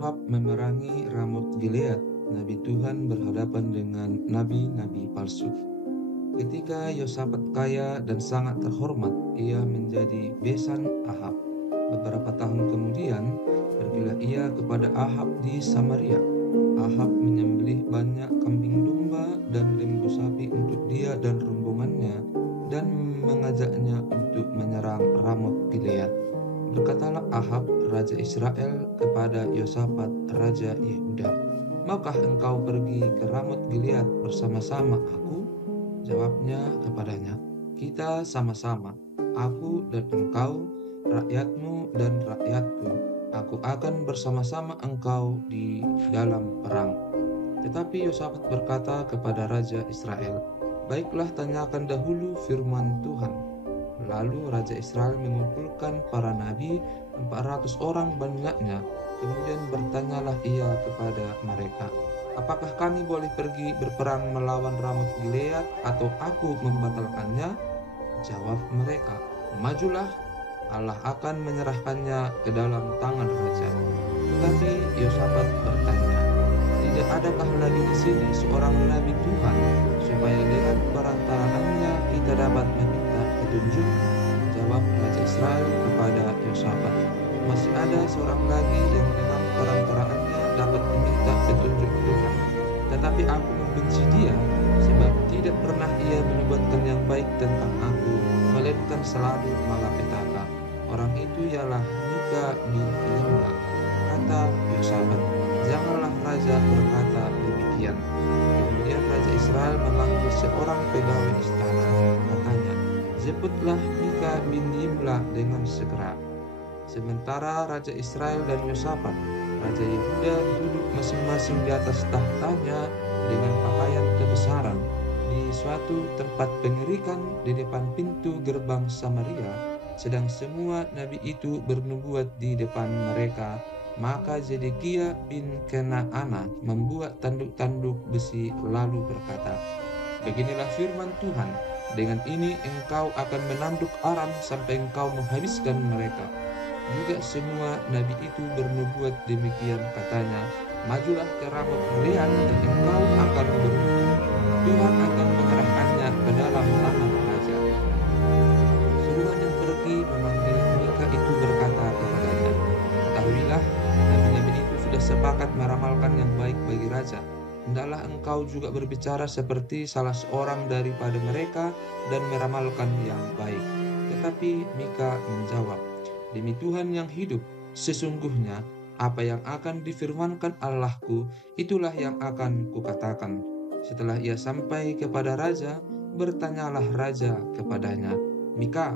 Yosafat memerangi Ramot Gilead. Nabi Tuhan berhadapan dengan nabi-nabi palsu. Ketika Yosafat kaya dan sangat terhormat, ia menjadi besan Ahab. Beberapa tahun kemudian, pergilah ia kepada Ahab di Samaria. Ahab menyembelih banyak kambing domba dan lembu sapi untuk dia dan rombongannya, dan mengajaknya untuk menyerang Ramot Gilead. Berkatalah Ahab, raja Israel, kepada Yosafat, raja Yehuda, "Maukah engkau pergi ke Ramot Gilead bersama-sama aku?" Jawabnya kepadanya, "Kita sama-sama, aku dan engkau, rakyatmu dan rakyatku. Aku akan bersama-sama engkau di dalam perang." Tetapi Yosafat berkata kepada raja Israel, "Baiklah, tanyakan dahulu firman Tuhan." Lalu Raja Israel mengumpulkan para nabi, 400 orang banyaknya. Kemudian bertanyalah ia kepada mereka, "Apakah kami boleh pergi berperang melawan Ramot Gilead atau aku membatalkannya?" Jawab mereka, "Majulah, Allah akan menyerahkannya ke dalam tangan raja." Tetapi Yosafat bertanya, "Tidak adakah lagi di sini seorang nabi Tuhan, supaya dengan perantaraannya kita dapat meminta petunjuk?" Jawab Raja Israel kepada Yosafat, "Masih ada seorang lagi yang dengan perantaraannya dapat diminta petunjuk Tuhan. Tetapi aku membenci dia, sebab tidak pernah ia menubuatkan yang baik tentang aku, melainkan selalu malapetaka. Orang itu ialah Mika bin Imla." Kata Yosafat, "Janganlah raja berkata demikian." Kemudian Raja Israel memanggil seorang pegawai istana. Katanya, "Jemputlah Mika bin Yimla dengan segera." Sementara Raja Israel dan Yosafat, Raja Yehuda, duduk masing-masing di atas tahtanya dengan pakaian kebesaran di suatu tempat pengirikan di depan pintu gerbang Samaria, sedang semua nabi itu bernubuat di depan mereka. Maka Zedekia bin Kenaana membuat tanduk-tanduk besi lalu berkata, "Beginilah firman Tuhan, dengan ini engkau akan menanduk Aram sampai engkau menghabiskan mereka." Juga semua nabi itu bernubuat demikian, katanya, "Majulah ke Ramot Gilead dan engkau akan beruntung. Tuhan akan menyerahkannya ke dalam tangan raja." Suruhan yang pergi memanggil Mika itu berkata kepadanya, "Ketahuilah, nabi-nabi itu sudah sepakat meramalkan yang baik bagi raja. Hendaklah engkau juga berbicara seperti salah seorang daripada mereka dan meramalkan yang baik." Tetapi Mika menjawab, "Demi Tuhan yang hidup, sesungguhnya apa yang akan difirmankan Allahku, itulah yang akan kukatakan." Setelah ia sampai kepada raja, bertanyalah raja kepadanya, "Mika,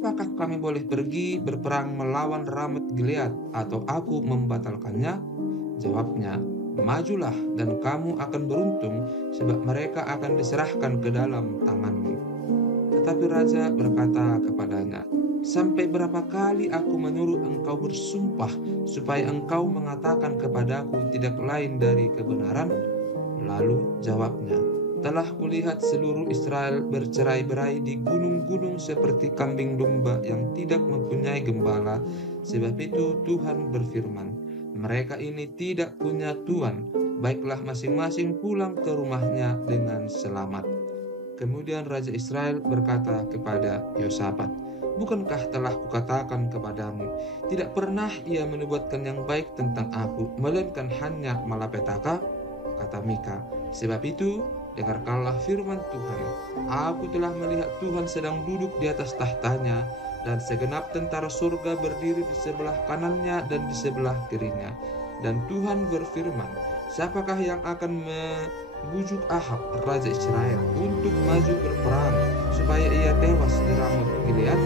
apakah kami boleh pergi berperang melawan Ramot Gilead atau aku membatalkannya?" Jawabnya, "Majulah dan kamu akan beruntung, sebab mereka akan diserahkan ke dalam tanganmu." Tetapi raja berkata kepadanya, "Sampai berapa kali aku menyuruh engkau bersumpah, supaya engkau mengatakan kepadaku tidak lain dari kebenaran?" Lalu jawabnya, "Telah kulihat seluruh Israel bercerai-berai di gunung-gunung seperti kambing domba yang tidak mempunyai gembala. Sebab itu Tuhan berfirman, mereka ini tidak punya Tuhan. Baiklah, masing-masing pulang ke rumahnya dengan selamat." Kemudian Raja Israel berkata kepada Yosafat, "Bukankah telah kukatakan kepadamu, tidak pernah ia menubuatkan yang baik tentang aku, melainkan hanya malapetaka?" Kata Mika, "Sebab itu, dengarkanlah firman Tuhan. Aku telah melihat Tuhan sedang duduk di atas tahtanya, dan segenap tentara surga berdiri di sebelah kanannya dan di sebelah kirinya. Dan Tuhan berfirman, siapakah yang akan membujuk Ahab, raja Israel, untuk maju berperang, supaya ia tewas di Ramot Gilead?"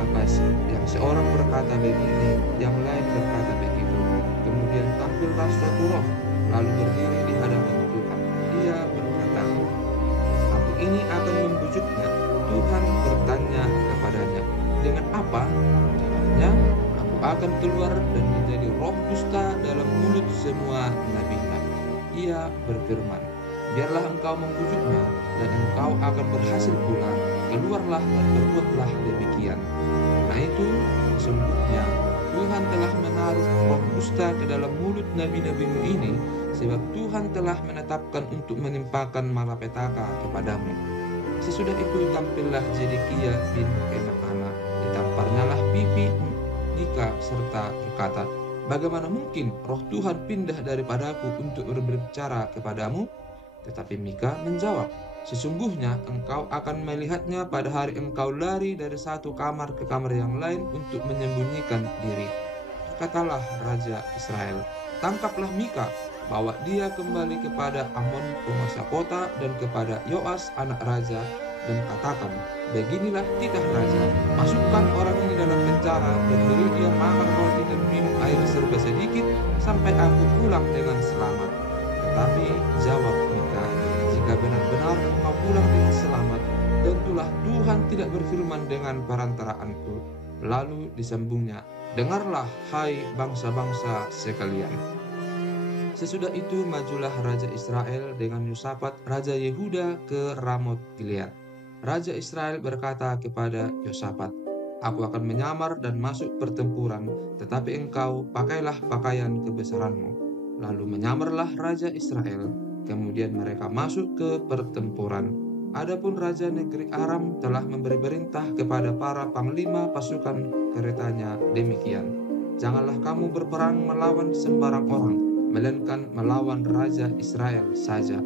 Maka yang seorang berkata begini, yang lain berkata begitu. Kemudian tampillah suatu roh, lalu berdiri di hadapan Tuhan. Dia berkata, "Aku ini akan membujuknya." Tuhan bertanya kepadanya, "Dengan apa?" Jawabnya, "Aku akan keluar dan menjadi roh dusta dalam mulut semua nabinya." Ia berfirman, "Biarlah engkau membujuknya, dan engkau akan berhasil pula. Keluarlah dan berbuatlah demikian." Karena itu, sesungguhnya Tuhan telah menaruh menaruh roh dusta ke dalam mulut nabi-nabimu ini, sebab Tuhan telah menetapkan untuk menimpakan malapetaka kepadamu. Sesudah itu tampillah Zedekiah bin Kenaana, ditamparnyalah pipi Mika serta berkata, "Bagaimana mungkin roh Tuhan pindah daripadaku untuk berbicara kepadamu?" Tetapi Mika menjawab, "Sesungguhnya engkau akan melihatnya pada hari engkau lari dari satu kamar ke kamar yang lain untuk menyembunyikan diri." Katalah Raja Israel, "Tangkaplah Mika, bawa dia kembali kepada Amon penguasa kota dan kepada Yoas anak raja, dan katakan, beginilah titah raja, masukkan orang ini dalam penjara dan beri dia makan roti dan minum air serba sedikit sampai aku pulang dengan selamat." Tetapi jawab Mika, "Jika benar-benar engkau pulang dengan selamat, tentulah Tuhan tidak berfirman dengan perantaraanku." Lalu disambungnya, "Dengarlah, hai bangsa-bangsa sekalian." Sesudah itu majulah Raja Israel dengan Yosafat Raja Yehuda ke Ramot Gilead. Raja Israel berkata kepada Yosafat, "Aku akan menyamar dan masuk pertempuran, tetapi engkau pakailah pakaian kebesaranmu." Lalu menyamarlah Raja Israel, kemudian mereka masuk ke pertempuran. Adapun Raja negeri Aram telah memberi perintah kepada para panglima pasukan keretanya demikian, "Janganlah kamu berperang melawan sembarang orang, melainkan melawan Raja Israel saja."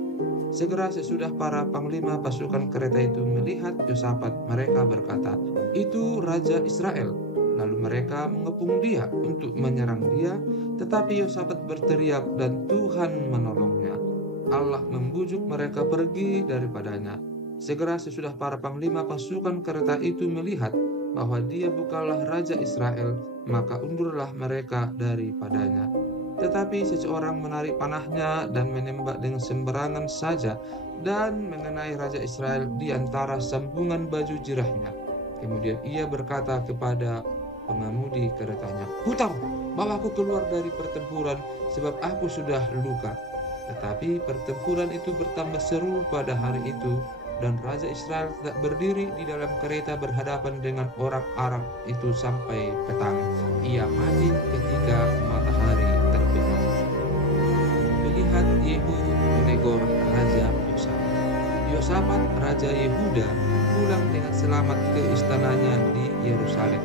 Segera sesudah para panglima pasukan kereta itu melihat Yosafat, mereka berkata, "Itu Raja Israel." Lalu mereka mengepung dia untuk menyerang dia, tetapi Yosafat berteriak dan Tuhan menolongnya. Allah membujuk mereka pergi daripadanya. Segera sesudah para panglima pasukan kereta itu melihat bahwa dia bukanlah Raja Israel, maka undurlah mereka daripadanya. Tetapi seseorang menarik panahnya dan menembak dengan sembarangan saja dan mengenai Raja Israel di antara sambungan baju jirahnya. Kemudian ia berkata kepada pengemudi keretanya, "Putar, bawa aku keluar dari pertempuran, sebab aku sudah luka." Tetapi pertempuran itu bertambah seru pada hari itu, dan Raja Israel tidak berdiri di dalam kereta berhadapan dengan orang Aram itu sampai petang. Ia mati ketika matahari terbenam. Melihat Yehu menegur Raja Yosafat. Yosafat Raja Yehuda pulang dengan selamat ke istananya di Yerusalem.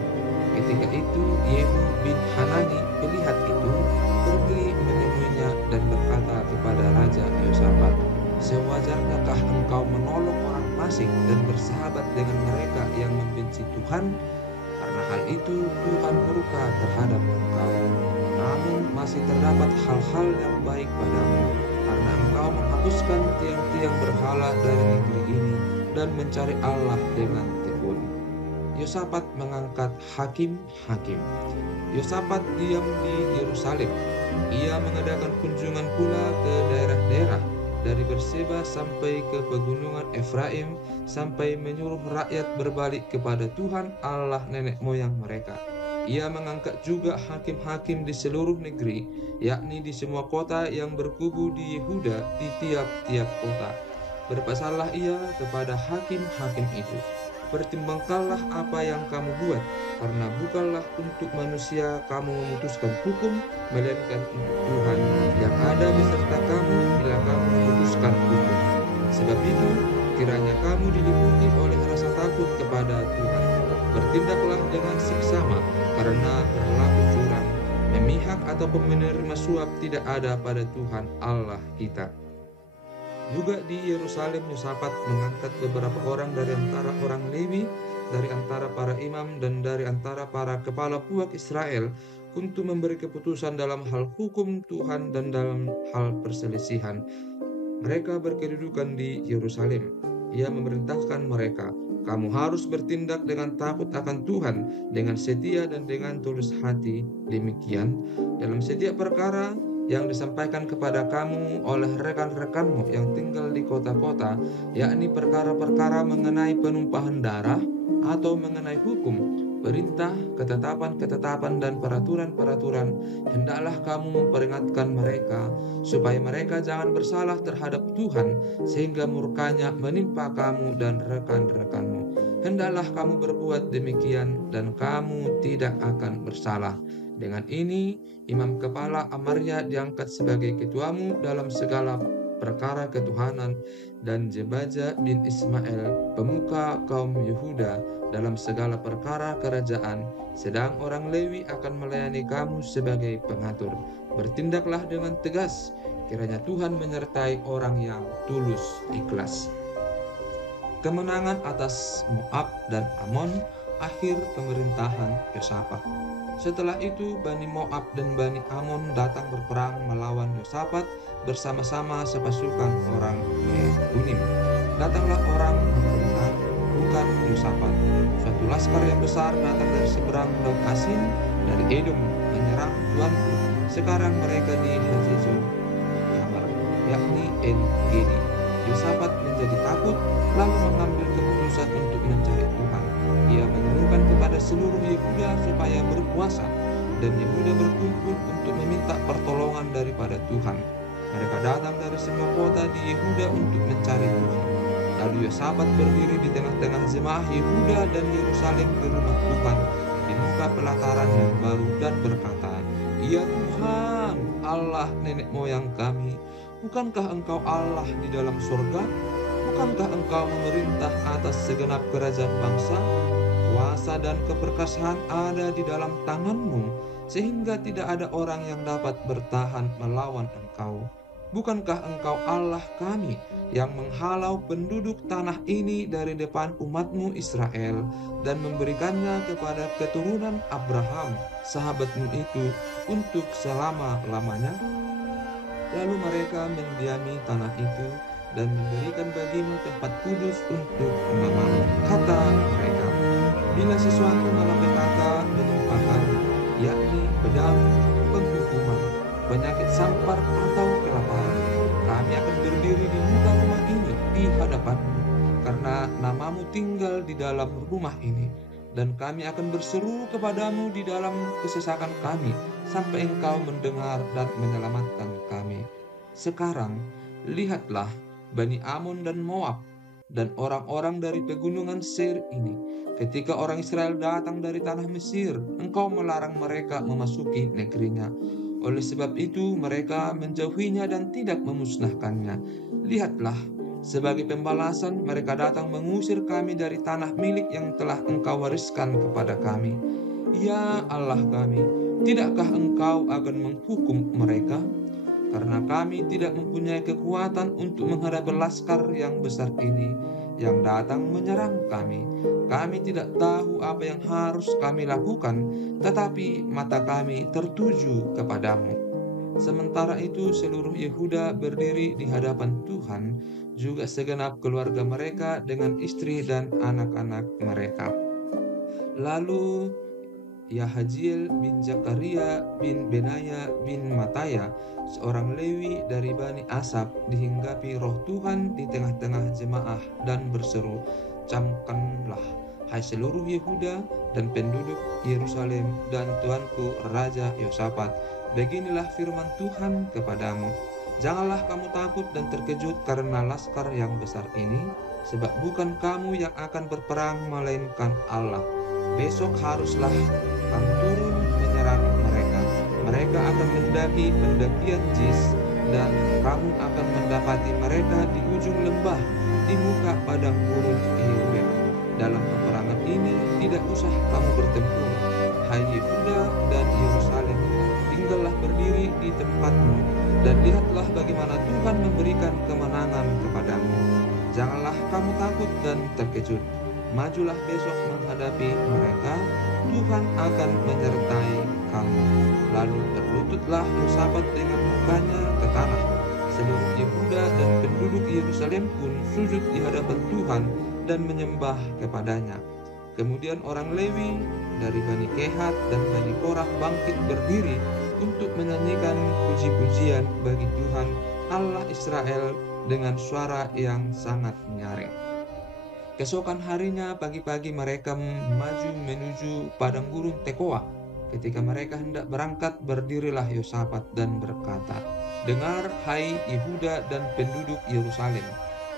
Ketika itu Yehu bin Hanani melihat itu, pergi menemuinya dan berkata kepada Raja Yosafat, "Sewajarnyakah engkau menolong orang fasik dan bersahabat dengan mereka yang membenci Tuhan? Karena hal itu Tuhan murka terhadap engkau. Namun masih terdapat hal-hal yang baik padamu, karena engkau menghapuskan tiang-tiang berhala dari negeri ini dan mencari Allah dengan tekun." Yosafat mengangkat hakim-hakim. Yosafat diam di Yerusalem. Ia mengadakan kunjungan pula ke daerah-daerah, dari Berseba sampai ke pegunungan Efraim, sampai menyuruh rakyat berbalik kepada Tuhan Allah nenek moyang mereka. Ia mengangkat juga hakim-hakim di seluruh negeri, yakni di semua kota yang berkubu di Yehuda, di tiap-tiap kota. Berpasallah ia kepada hakim-hakim itu, "Pertimbangkanlah apa yang kamu buat, karena bukanlah untuk manusia kamu memutuskan hukum, melainkan untuk Tuhan yang ada beserta kamu bila kamu memutuskan hukum. Sebab itu, kiranya kamu diliputi oleh rasa takut kepada Tuhan. Bertindaklah dengan seksama, karena berlaku curang, memihak ataupun menerima suap tidak ada pada Tuhan Allah kita." Juga di Yerusalem Yosafat mengangkat beberapa orang dari antara orang Lewi, dari antara para imam dan dari antara para kepala puak Israel untuk memberi keputusan dalam hal hukum Tuhan dan dalam hal perselisihan. Mereka berkedudukan di Yerusalem. Ia memerintahkan mereka, "Kamu harus bertindak dengan takut akan Tuhan, dengan setia dan dengan tulus hati. Demikian, dalam setiap perkara yang disampaikan kepada kamu oleh rekan-rekanmu yang tinggal di kota-kota, yakni perkara-perkara mengenai penumpahan darah atau mengenai hukum, perintah, ketetapan-ketetapan dan peraturan-peraturan, hendaklah kamu memperingatkan mereka, supaya mereka jangan bersalah terhadap Tuhan, sehingga murkanya menimpa kamu dan rekan-rekanmu. Hendaklah kamu berbuat demikian, dan kamu tidak akan bersalah. Dengan ini, imam kepala Amarya diangkat sebagai ketuamu dalam segala perkara ketuhanan, dan Jebaja bin Ismail, pemuka kaum Yehuda, dalam segala perkara kerajaan, sedang orang Lewi akan melayani kamu sebagai pengatur. Bertindaklah dengan tegas, kiranya Tuhan menyertai orang yang tulus ikhlas. Kemenangan atas Moab dan Amon, akhir pemerintahan Yosafat. Setelah itu, Bani Moab dan Bani Amon datang berperang melawan Yosafat bersama-sama sepasukan orang Mehunim. Datanglah orang bukan Yosafat. Suatu laskar yang besar datang dari seberang Laut Asin, dari Edom, menyerang tuanku. Sekarang mereka di Hazezon Tamar, yakni En Gedi. Yosafat menjadi takut, lalu mengambil keputusan untuk mencari Tuhan. Ia menyerukan kepada seluruh Yehuda supaya berpuasa, dan Yehuda berkumpul untuk meminta pertolongan daripada Tuhan. Mereka datang dari semua kota di Yehuda untuk mencari Tuhan. Lalu Yosafat berdiri di tengah-tengah jemaah Yehuda dan Yerusalem di rumah Tuhan, di muka pelataran yang baru, dan berkata, "Ya Tuhan, Allah nenek moyang kami, bukankah Engkau Allah di dalam surga? Bukankah Engkau memerintah atas segenap kerajaan bangsa? Kuasa dan keperkasaan ada di dalam tangan-Mu, sehingga tidak ada orang yang dapat bertahan melawan Engkau. Bukankah Engkau Allah kami yang menghalau penduduk tanah ini dari depan umat-Mu Israel dan memberikannya kepada keturunan Abraham, sahabat-Mu itu, untuk selama-lamanya?" Lalu mereka mendiami tanah itu dan memberikan bagimu tempat kudus untuk namamu. Kata mereka, "Bila sesuatu malapetaka menimpa kami, yakni pedang, penghukuman, penyakit sampar atau kelaparan, kami akan berdiri di muka rumah ini di hadapanmu, karena namamu tinggal di dalam rumah ini. Dan kami akan berseru kepadamu di dalam kesesakan kami, sampai Engkau mendengar dan menyelamatkan kami. Sekarang, lihatlah Bani Amon dan Moab, dan orang-orang dari pegunungan Seir ini. Ketika orang Israel datang dari tanah Mesir, Engkau melarang mereka memasuki negerinya. Oleh sebab itu, mereka menjauhinya dan tidak memusnahkannya. Lihatlah, sebagai pembalasan, mereka datang mengusir kami dari tanah milik yang telah Engkau wariskan kepada kami. Ya Allah kami, tidakkah Engkau akan menghukum mereka? Karena kami tidak mempunyai kekuatan untuk menghadapi laskar yang besar ini yang datang menyerang kami. Kami tidak tahu apa yang harus kami lakukan, tetapi mata kami tertuju kepadamu." Sementara itu seluruh Yehuda berdiri di hadapan Tuhan, juga segenap keluarga mereka dengan istri dan anak-anak mereka. Lalu Yahaziel bin Zakaria bin Benaya bin Mataya, seorang Lewi dari Bani Asaf, dihinggapi roh Tuhan di tengah-tengah jemaah dan berseru, "Camkanlah, hai seluruh Yehuda dan penduduk Yerusalem dan tuanku Raja Yosafat, beginilah firman Tuhan kepadamu. Janganlah kamu takut dan terkejut karena laskar yang besar ini, sebab bukan kamu yang akan berperang melainkan Allah. Besok haruslah kamu turun menyerang mereka. Mereka akan mendaki pendakian Jis, dan kamu akan mendapati mereka di ujung lembah, di muka padang gurun Yehuda. Dalam peperangan ini tidak usah kamu bertempur, hai Yehuda dan Yerusalem. Tinggallah berdiri di tempatmu, dan lihatlah bagaimana Tuhan memberikan kemenangan kepadamu. Janganlah kamu takut dan terkejut. Majulah besok menghadapi mereka, Tuhan akan menyertai kamu." Lalu berlututlah Yosafat dengan mukanya ke tanah. Seluruh Yehuda dan penduduk Yerusalem pun sujud di hadapan Tuhan dan menyembah kepadanya. Kemudian orang Lewi dari Bani Kehat dan Bani Korah bangkit berdiri untuk menyanyikan puji-pujian bagi Tuhan Allah Israel dengan suara yang sangat nyaring. Keesokan harinya pagi-pagi mereka maju menuju padang gurun Tekoa. Ketika mereka hendak berangkat, berdirilah Yosafat dan berkata, "Dengar, hai Yehuda dan penduduk Yerusalem,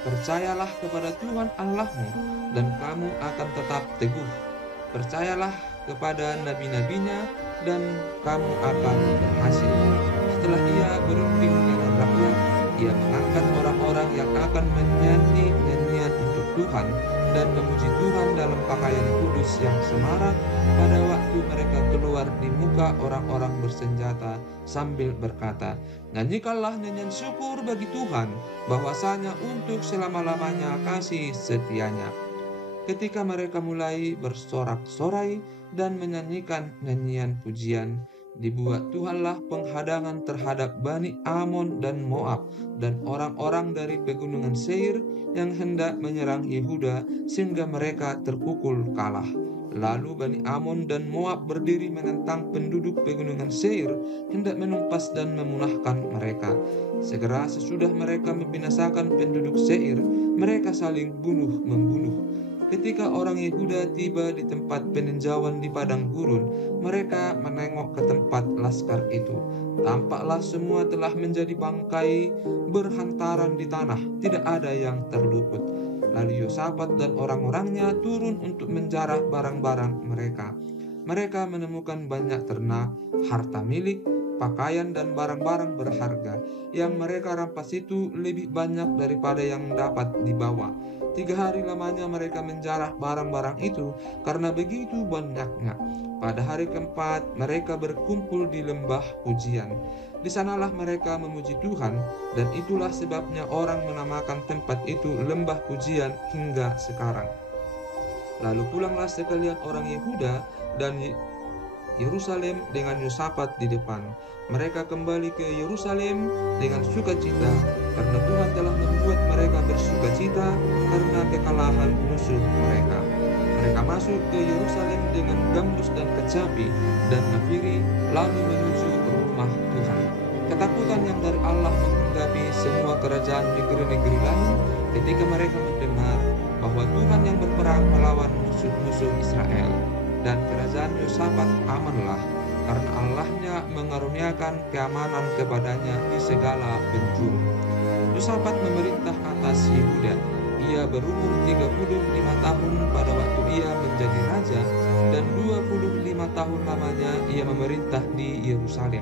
percayalah kepada Tuhan Allahmu, dan kamu akan tetap teguh. Percayalah kepada nabi-nabinya dan kamu akan berhasil." Setelah ia berunding dengan rakyat, ia mengangkat orang-orang yang akan menyanyi nyanyian untuk Tuhan dan memuji Tuhan dalam pakaian kudus yang semarak pada waktu mereka keluar di muka orang-orang bersenjata sambil berkata, "Nyanyikanlah nyanyian syukur bagi Tuhan, bahwasanya untuk selama-lamanya kasih setianya." Ketika mereka mulai bersorak-sorai dan menyanyikan nyanyian pujian, dibuat Tuhanlah penghadangan terhadap Bani Amon dan Moab dan orang-orang dari pegunungan Seir yang hendak menyerang Yehuda sehingga mereka terpukul kalah. Lalu Bani Amon dan Moab berdiri menentang penduduk pegunungan Seir, hendak menumpas dan memunahkan mereka. Segera sesudah mereka membinasakan penduduk Seir, mereka saling bunuh-membunuh. Ketika orang Yehuda tiba di tempat peninjauan di padang gurun, mereka menengok ke tempat laskar itu. Tampaklah semua telah menjadi bangkai berhantaran di tanah, tidak ada yang terluput. Lalu Yosafat dan orang-orangnya turun untuk menjarah barang-barang mereka. Mereka menemukan banyak ternak, harta milik, pakaian, dan barang-barang berharga. Yang mereka rampas itu lebih banyak daripada yang dapat dibawa. 3 hari lamanya mereka menjarah barang-barang itu karena begitu banyaknya. Pada hari keempat mereka berkumpul di lembah pujian. Di sanalah mereka memuji Tuhan, dan itulah sebabnya orang menamakan tempat itu lembah pujian hingga sekarang. Lalu pulanglah sekalian orang Yehuda dan Yerusalem dengan Yosafat di depan. Mereka kembali ke Yerusalem dengan sukacita karena Tuhan telah membuat mereka bersukacita karena kekalahan musuh mereka. Mereka masuk ke Yerusalem dengan gambus dan kecapi dan nafiri, lalu menuju rumah Tuhan. Ketakutan yang dari Allah menghinggapi semua kerajaan negeri-negeri lain ketika mereka mendengar bahwa Tuhan yang berperang melawan musuh-musuh Israel. Dan kerajaan Yosafat amanlah, karena Allahnya mengaruniakan keamanan kepadanya di segala penjuru. Yosafat memerintah atas Yehuda. Ia berumur 35 tahun pada waktu ia menjadi raja, dan 25 tahun lamanya ia memerintah di Yerusalem.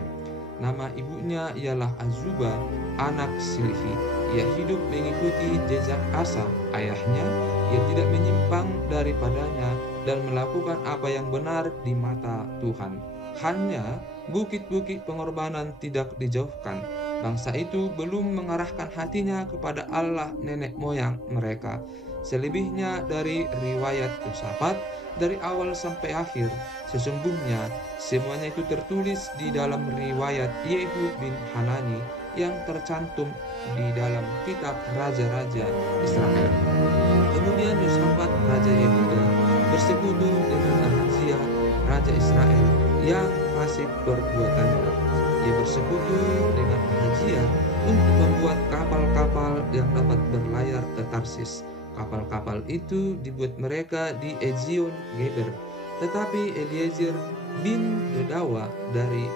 Nama ibunya ialah Azuba, anak Silhi. Ia hidup mengikuti jejak Asa, ayahnya. Ia tidak menyimpang daripadanya dan melakukan apa yang benar di mata Tuhan. Hanya bukit-bukit pengorbanan tidak dijauhkan. Bangsa itu belum mengarahkan hatinya kepada Allah nenek moyang mereka. Selebihnya dari riwayat Yosafat, dari awal sampai akhir, sesungguhnya semuanya itu tertulis di dalam riwayat Yehu bin Hanani yang tercantum di dalam kitab Raja-Raja Israel. Kemudian Yosafat Raja Yehuda bersekutu dengan Ahazia Raja Israel yang fasik perbuatannya. Ia bersekutu dengan Ahazia untuk membuat kapal-kapal yang dapat berlayar ke Tarsis. Kapal-kapal itu dibuat mereka di Ezion Geber. Tetapi Eliezer bin Dodawa dari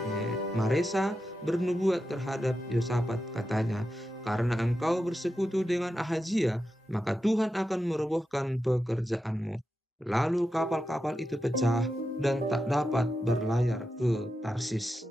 Maresa bernubuat terhadap Yosafat, katanya, "Karena engkau bersekutu dengan Ahazia, maka Tuhan akan merobohkan pekerjaanmu." Lalu kapal-kapal itu pecah dan tak dapat berlayar ke Tarsis.